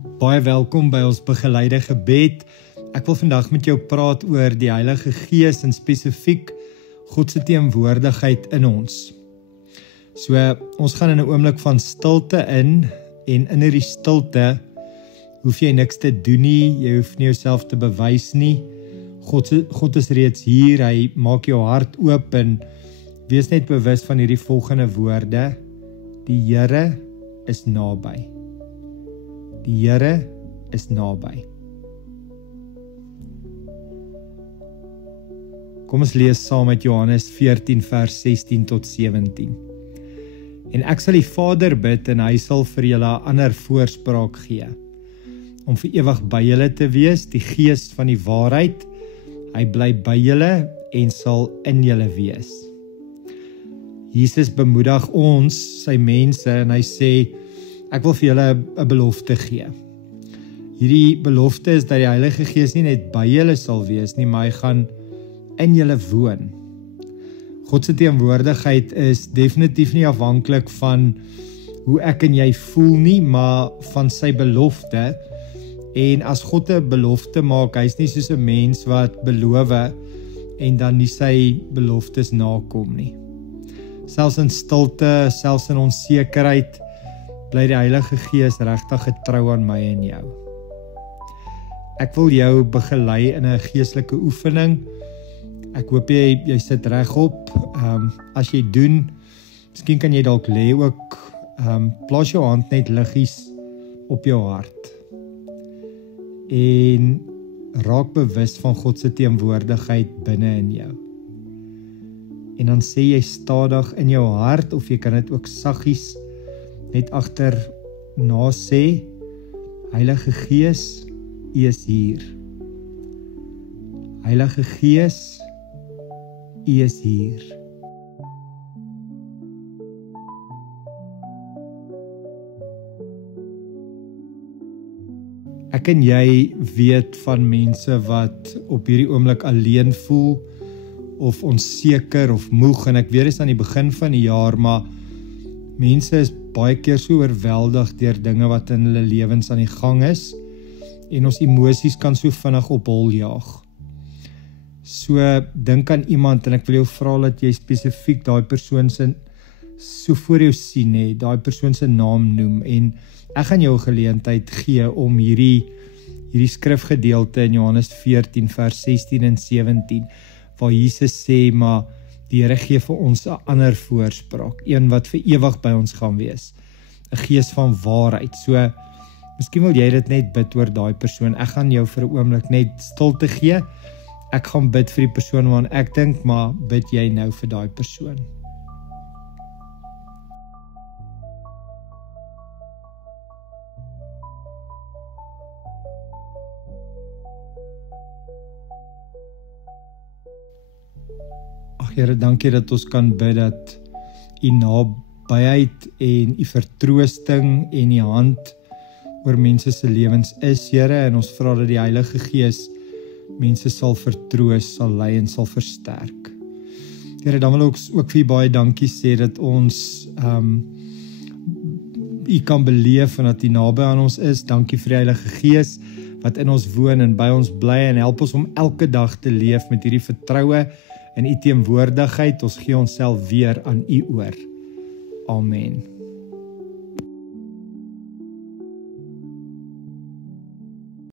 Baie welkom by ons begeleide gebed. Ek wil vandag met jou praat oor die Heilige Gees en spesifiek God se teenwoordigheid in ons. So, ons gaan in 'n oomblik van stilte in en in hierdie stilte hoef jy niks te doen nie, jy hoef nie jouself te bewys nie. God is reeds hier, hy maak jou hart oop en wees net bewus van hierdie volgende woorde. Die Here is naby. Die Here is naby. Kom ons lees saam met Johannes 14 vers 16 tot 17. En ek sal die Vader bid en hy sal vir julle 'n ander voorspraak gee, om vir ewig by julle te wees, die Gees van die waarheid. Hy bly by julle en sal in julle wees. Jesus bemoedig ons, sy mense, en hy sê, ek wil vir julle 'n belofte gee. Hierdie belofte is dat die Heilige Gees nie net by julle sal wees nie, maar hy gaan in julle woon. God se teenwoordigheid is definitief nie afhanklik van hoe ek en jy voel nie, maar van sy belofte. En as God 'n belofte maak, hy's nie soos 'n mens wat beloof en dan nie sy beloftes nakom nie. Selfs in stilte, selfs in onsekerheid, bly die Heilige Gees regtig getrou aan my en jou. Ek wil jou begelei in 'n geestelike oefening. Ek hoop jy sit regop. As jy doen, miskien kan jy dalk lê ook. Plaas jou hand net liggies op jou hart. En raak bewus van God se teenwoordigheid binne in jou. En dan sê jy stadig in jou hart, of jy kan dit ook saggies net agterna sê, Heilige Gees, U is hier. Heilige Gees, U is hier. Ek en jy weet van mense wat op hierdie oomblik alleen voel, of onseker of moeg, en ek weet dit is aan die begin van die jaar, maar mense is baie keer so oorweldig deur dinge wat in hulle lewens aan die gang is, en ons emosies kan so vinnig op hol jaag. So, dink aan iemand, en ek wil jou vra dat jy spesifiek daai persoon se so voor jou sien, daai persoon se naam noem, en ek gaan jou geleentheid gee om hierdie skrifgedeelte in Johannes 14 vers 16 en 17, waar Jesus sê, maar die Here gee vir ons 'n ander voorspraak, een wat vir ewig by ons gaan wees, 'n Gees van waarheid. So, miskien wil jy dit net bid oor daai persoon. Ek gaan jou vir 'n oomblik net stilte gee. Ek gaan bid vir die persoon waaraan ek dink, maar bid jy nou vir daai persoon. Ag Here, dankie dat ons kan bid dat U nabyheid en U vertroosting en U hand oor mense se lewens is, Here, en ons vra dat die Heilige Gees mense sal vertroos, sal lei en sal versterk. Here, dan wil ons ook vir U baie dankie sê dat ons U kan beleef en dat U naby aan ons is. Dankie vir die Heilige Gees wat in ons woon en by ons bly, en help ons om elke dag te leef met hierdie vertroue en U teenwoordigheid. Ons gee onsself weer aan U oor. Amen.